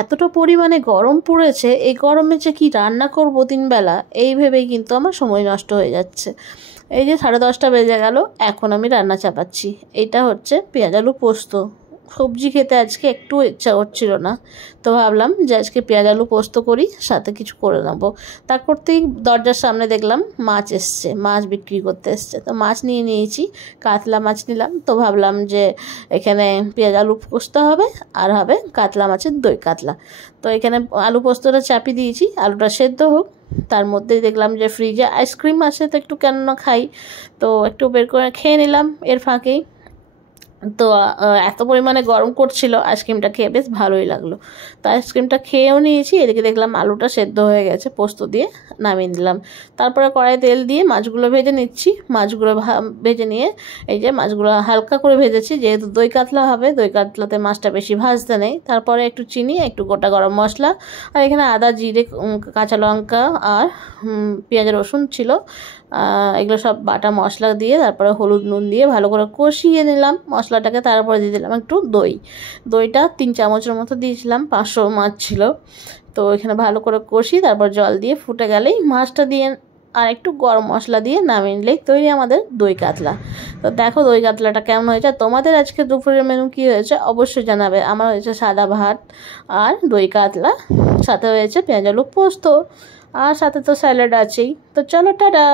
এতটা পরিমাণে গরম পড়েছে, এই গরমে যে কী রান্না করবো 3 বেলা এই ভেবেই কিন্তু আমার সময় নষ্ট হয়ে যাচ্ছে। এই যে 10:30 বেজে গেল, এখন আমি রান্না চাপাচ্ছি। এটা হচ্ছে পেঁয়াজ আলু পোস্ত। সবজি খেতে আজকে একটু ইচ্ছা করছিল না, তো ভাবলাম যে আজকে পেঁয়াজ আলু পোস্ত করি, সাথে কিছু করে নেবো। তা করতেই দরজার সামনে দেখলাম মাছ এসছে, মাছ বিক্রি করতে এসছে। তো মাছ নিয়ে নিয়েছি, কাতলা মাছ নিলাম। তো ভাবলাম যে এখানে পেঁয়াজ আলু পোস্ত হবে আর হবে কাতলা মাছের দই কাতলা। তো এখানে আলু পোস্তটা চাপিয়ে দিয়েছি, আলুটা সেদ্ধ হোক। তার মধ্যেই দেখলাম যে ফ্রিজে আইসক্রিম আছে, তো একটু কেন না খাই, তো একটু বের করে খেয়ে নিলাম এর ফাঁকেই। তো এত পরিমাণে গরম করছিল, আইসক্রিমটা খেয়ে বেশ ভালোই লাগলো। তো আইসক্রিমটা খেয়েও নিয়েছি, এদিকে দেখলাম আলুটা সেদ্ধ হয়ে গেছে, পোস্ত দিয়ে নামিয়ে নিলাম। তারপরে কড়াই তেল দিয়ে মাছগুলো ভেজে নিচ্ছি। মাছগুলো ভেজে নিয়ে এই যে মাছগুলো হালকা করে ভেজেছি, যেহেতু দই কাতলা হবে, দই কাতলাতে মাছটা বেশি ভাজতে নেই। তারপরে একটু চিনি, একটু গোটা গরম মশলা, আর এখানে আদা জিরে কাঁচা লঙ্কা আর পেঁয়াজ রসুন ছিল, এগুলো সব বাটা মশলা দিয়ে তারপরে হলুদ নুন দিয়ে ভালো করে কষিয়ে নিলাম মশলাটাকে। তারপরে দিয়ে দিলাম একটু দইটা 3 চামচের মতো দিয়েছিলাম, 500 মাছ ছিল। তো এখানে ভালো করে কষি, তারপর জল দিয়ে ফুটে গেলেই মাছটা দিয়ে আর একটু গরম মশলা দিয়ে নামিয়ে নিলেই তৈরি আমাদের দই কাতলা। তো দেখো দই কাতলাটা কেমন হয়েছে। তোমাদের আজকে দুপুরের মেনু কী হয়েছে অবশ্যই জানাবে। আমার হয়েছে সাদা ভাত আর দই কাতলা, সাথে হয়েছে পেঁয়াজ আলু পোস্ত, আর সাথে তো স্যালাড আছেই। তো চলো টাটা।